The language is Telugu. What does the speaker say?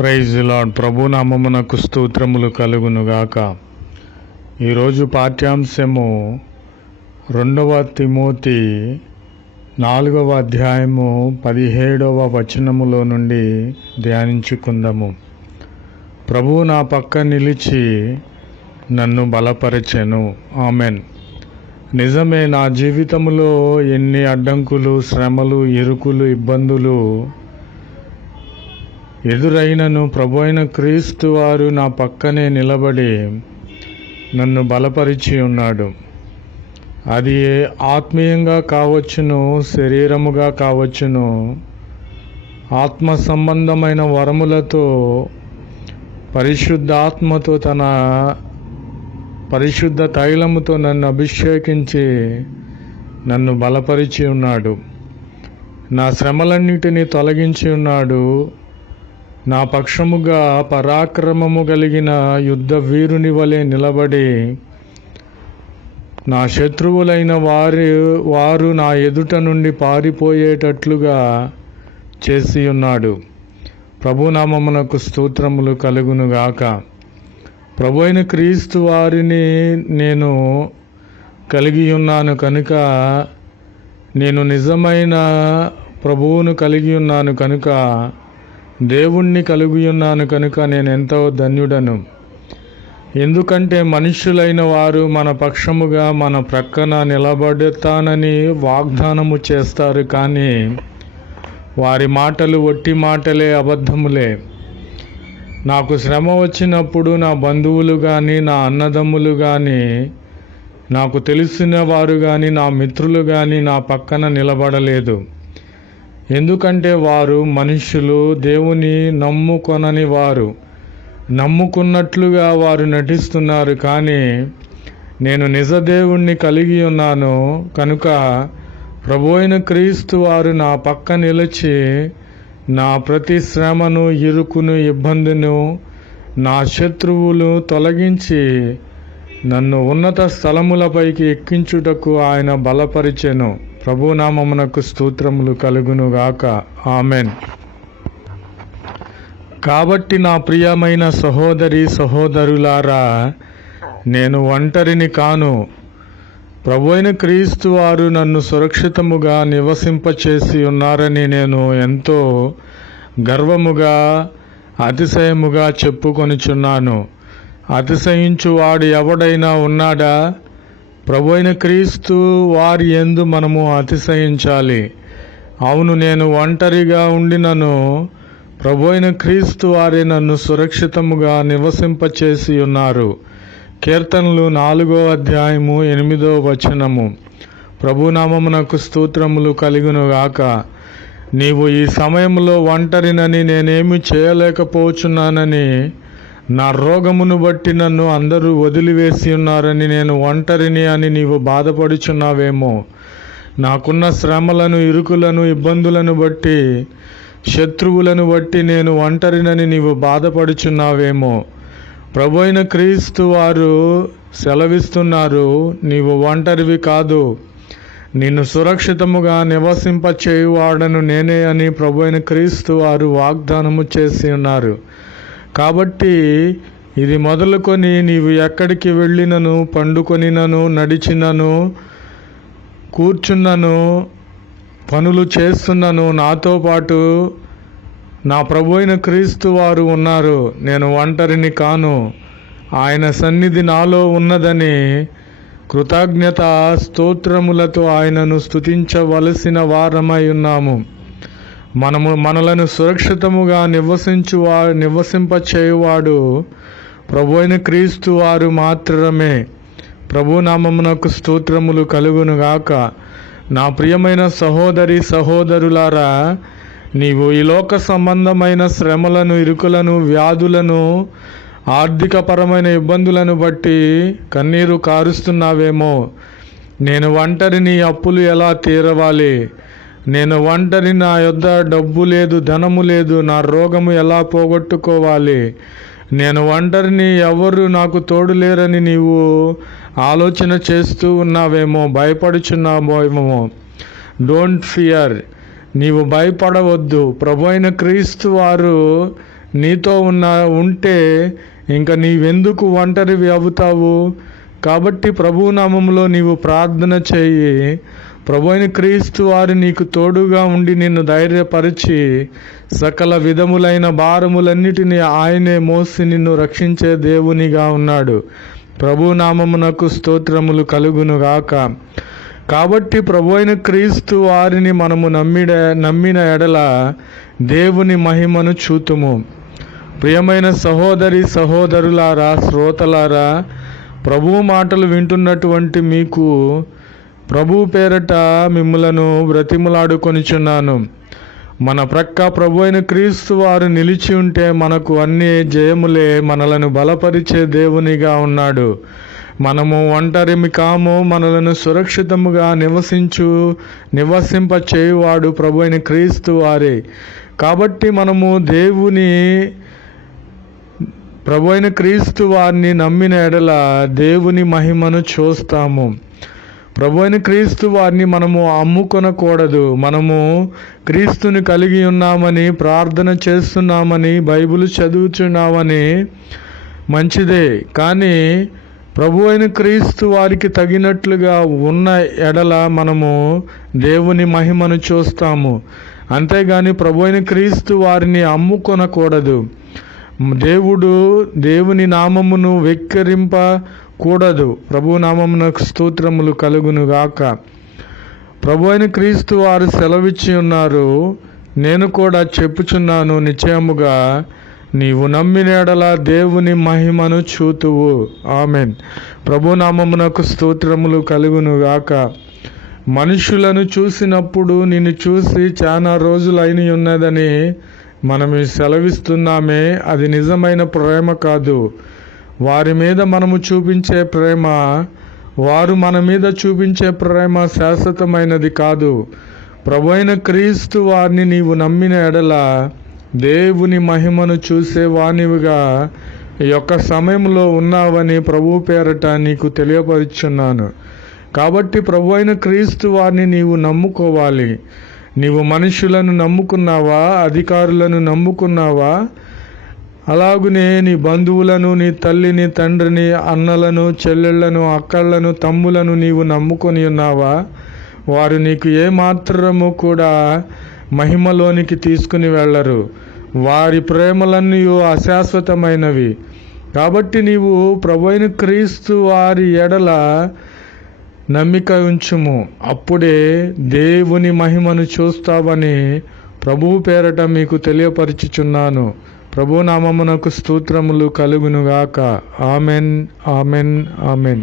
Praise lord. ప్రభు నామమునకు స్తోత్రములు కలుగునుగాక. ఈరోజు పాఠ్యాంశము 2వ తిమోతి 4వ అధ్యాయము 17వ వచనములో నుండి ధ్యానించుకుందాము. ప్రభువు నా పక్క నిలిచి నన్ను బలపరచెను. ఆమెన్. నిజమే, నా జీవితంలో ఎన్ని అడ్డంకులు, శ్రమలు, ఇరుకులు, ఇబ్బందులు ఎదురైనను ప్రభు అయిన క్రీస్తు వారు నా పక్కనే నిలబడి నన్ను బలపరిచి ఉన్నాడు. అది ఆత్మీయంగా కావచ్చును, శరీరముగా కావచ్చును, ఆత్మ సంబంధమైన వరములతో పరిశుద్ధాత్మతో తన పరిశుద్ధ తైలముతో నన్ను అభిషేకించి నన్ను బలపరిచి ఉన్నాడు. నా శ్రమలన్నిటినీ తొలగించి ఉన్నాడు. నా పక్షముగా పరాక్రమము కలిగిన యుద్ధ వీరుని వలె నిలబడి నా శత్రువులైన వారు నా ఎదుట నుండి పారిపోయేటట్లుగా చేసి ఉన్నాడు. ప్రభునామమునకు స్తోత్రములు కలుగునుగాక. ప్రభు అయిన క్రీస్తు వారిని నేను కలిగి ఉన్నాను కనుక, నేను నిజమైన ప్రభువును కలిగి ఉన్నాను కనుక, దేవుణ్ణి కలిగి ఉన్నాను కనుక నేను ఎంతో ధన్యుడను. ఎందుకంటే మనుష్యులైన వారు మన పక్షముగా మన ప్రక్కన నిలబడతానని వాగ్దానము చేస్తారు, కానీ వారి మాటలు వట్టి మాటలే, అబద్ధములే. నాకు శ్రమ వచ్చినప్పుడు నా బంధువులు కానీ, నా అన్నదమ్ములు కానీ, నాకు తెలిసిన వారు కానీ, నా మిత్రులు కానీ నా పక్కన నిలబడలేదు. ఎందుకంటే వారు మనుష్యులు, దేవుని నమ్ముకొనని వారు. నమ్ముకున్నట్లుగా వారు నటిస్తున్నారు, కానీ నేను నిజ దేవుణ్ణి కలిగి ఉన్నాను కనుక ప్రభు అయిన క్రీస్తు వారు నా పక్క నిలిచి నా ప్రతి శ్రమను, ఇరుకును, ఇబ్బందిను, నా శత్రువులు తొలగించి నన్ను ఉన్నత స్థలములపైకి ఎక్కించుటకు ఆయన బలపరిచెను. ప్రభునామమునకు స్తోత్రములు కలుగునుగాక. ఆమెన్. కాబట్టి నా ప్రియమైన సహోదరి సహోదరులారా, నేను ఒంటరిని కాను. ప్రభు అయిన క్రీస్తు వారు నన్ను సురక్షితముగా నివసింపచేసి ఉన్నారని నేను ఎంతో గర్వముగా, అతిశయముగా చెప్పుకొనుచున్నాను. అతిశయించువాడు ఎవడైనా ఉన్నాడా? ప్రభు అయిన క్రీస్తు వారి యందు మనము అతిశయించాలి. అవును, నేను ఒంటరిగా ఉండినను ప్రభు అయిన క్రీస్తు వారే నన్ను సురక్షితముగా నివసింపచేసి ఉన్నారు. కీర్తనలు 4వ అధ్యాయము 8వ వచనము. ప్రభునామమునకు స్తోత్రములు కలుగునుగాక. నీవు ఈ సమయంలో ఒంటరినని, నేనేమి చేయలేకపోతున్నానని, నా రోగమును బట్టి నన్ను అందరూ వదిలివేసి ఉన్నారని, నేను ఒంటరిని అని నీవు బాధపడుచున్నావేమో. నాకున్న శ్రమలను, ఇరుకులను, ఇబ్బందులను బట్టి, శత్రువులను బట్టి నేను ఒంటరినని నీవు బాధపడుచున్నావేమో. ప్రభు అయిన క్రీస్తు వారు సెలవిస్తున్నారు, నీవు ఒంటరివి కాదు, నిన్ను సురక్షితముగా నివసింపచేయువాడను నేనే అని ప్రభు అయిన క్రీస్తు వారు వాగ్దానము చేసి ఉన్నారు. కాబట్టి ఇది మొదలుకొని నీవు ఎక్కడికి వెళ్ళినను, పండుకొనినను, నడిచినను, కూర్చున్నను, పనులు చేస్తున్నను, నాతో పాటు నా ప్రభు అయిన క్రీస్తు వారు ఉన్నారు. నేను ఒంటరిని కాను. ఆయన సన్నిధి నాలో ఉన్నదని కృతజ్ఞత స్తోత్రములతో ఆయనను స్తుతించవలసిన వారమై ఉన్నాము. మనలను సురక్షితముగా నివసింపచేయువాడు ప్రభు అయిన క్రీస్తు వారు మాత్రమే. ప్రభునామమునకు స్తోత్రములు కలుగునుగాక. నా ప్రియమైన సహోదరి సహోదరులారా, నీవు ఈ లోక సంబంధమైన శ్రమలను, ఇరుకులను, వ్యాధులను, ఆర్థికపరమైన ఇబ్బందులను బట్టి కన్నీరు కారుస్తున్నావేమో. నేను ఒంటరిని, అప్పులు ఎలా తీరవాలి? నేను ఒంటరి, నా యొద్ద డబ్బు లేదు, ధనము లేదు, నా రోగము ఎలా పోగొట్టుకోవాలి? నేను ఒంటరిని, ఎవరు నాకు తోడు లేరని నీవు ఆలోచన చేస్తూ ఉన్నావేమో, భయపడుచున్నావేమో. Don't fear. నీవు భయపడవద్దు. ప్రభు అయిన క్రీస్తు వారు నీతో ఉంటే ఇంకా నీవెందుకు ఒంటరివి అవుతావు? కాబట్టి ప్రభువు నామములో నీవు ప్రార్థన చేయి. ప్రభు అయిన క్రీస్తు వారు నీకు తోడుగా ఉండి నిన్ను ధైర్యపరిచి సకల విధములైన భారములన్నిటినీ ఆయనే మోసి నిన్ను రక్షించే దేవునిగా ఉన్నాడు. ప్రభు నామమునకు స్తోత్రములు కలుగునుగాక. కాబట్టి ప్రభు అయిన క్రీస్తు వారిని మనము నమ్మిన ఎడల దేవుని మహిమను చూతుము. ప్రియమైన సహోదరి సహోదరులారా, శ్రోతలారా, ప్రభు మాటలు వింటున్నటువంటి మీకు ప్రభు పేరట మిమ్ములను బ్రతిమలాడుకొనిచున్నాను. మన ప్రక్క ప్రభు అయిన క్రీస్తు వారు నిలిచి ఉంటే మనకు అన్ని జయములే. మనలను బలపరిచే దేవునిగా ఉన్నాడు. మనము ఒంటరిమి కాము. మనలను సురక్షితముగా నివసింప చేయువాడు ప్రభు అయిన క్రీస్తు వారే. కాబట్టి మనము ప్రభు అయిన క్రీస్తు వారిని నమ్మిన ఎడల దేవుని మహిమను చూస్తాము. ప్రభు అయిన క్రీస్తు వారిని మనము అమ్ముకొనకూడదు. మనము క్రీస్తుని కలిగి ఉన్నామని, ప్రార్థన చేస్తున్నామని, బైబిల్ చదువుతున్నామని మంచిదే. కానీ ప్రభు అయిన క్రీస్తు వారికి తగినట్లుగా ఉన్న ఎడల మనము దేవుని మహిమను చూస్తాము. అంతేగాని ప్రభు అయిన క్రీస్తు వారిని అమ్ముకొనకూడదు. దేవుని నామమును వెక్కిరింపకూడదు. ప్రభు నామమునకు స్తోత్రములు కలుగునుగాక. ప్రభు అయిన క్రీస్తు వారు సెలవిచ్చి ఉన్నారు, నేను కూడా చెప్పుచున్నాను, నిశ్చయముగా నీవు నమ్మిన ఎడల దేవుని మహిమను చూతువు. ఆమెన్. ప్రభు నామమునకు స్తోత్రములు కలుగునుగాక. మనుషులను చూసినప్పుడు నిన్ను చూసి చాలా రోజులైన ఉన్నదని మనం సెలవిస్తున్నామే, అది నిజమైన ప్రేమ కాదు. వారి మీద మనము చూపించే ప్రేమ, వారు మన మీద చూపించే ప్రేమ శాశ్వతమైనది కాదు. ప్రభు అయిన క్రీస్తు వారిని నీవు నమ్మిన ఎడల దేవుని మహిమను చూసేవానివిగా ఈ యొక్క సమయంలో ఉన్నావని ప్రభు పేరట నీకు తెలియపరుచున్నాను. కాబట్టి ప్రభు అయిన క్రీస్తు వారిని నీవు నమ్ముకోవాలి. నీవు మనుషులను నమ్ముకున్నావా? అధికారులను నమ్ముకున్నావా? అలాగునే నీ బంధువులను, నీ తల్లిని, తండ్రిని, అన్నలను, చెల్లెళ్లను, అక్కళ్లను, తమ్ములను నీవు నమ్ముకొని ఉన్నావా? వారు నీకు ఏమాత్రము కూడా మహిమలోనికి తీసుకుని వెళ్ళరు. వారి ప్రేమలన్నీ అశాశ్వతమైనవి. కాబట్టి నీవు ప్రభు అయిన క్రీస్తు వారి ఎడల నమ్మిక ఉంచుము. అప్పుడే దేవుని మహిమను చూస్తావని ప్రభువు పేరట మీకు తెలియపరచుచున్నాను. ప్రభు నామమునకు స్తోత్రములు కలుగునుగాక. Amen, amen, amen.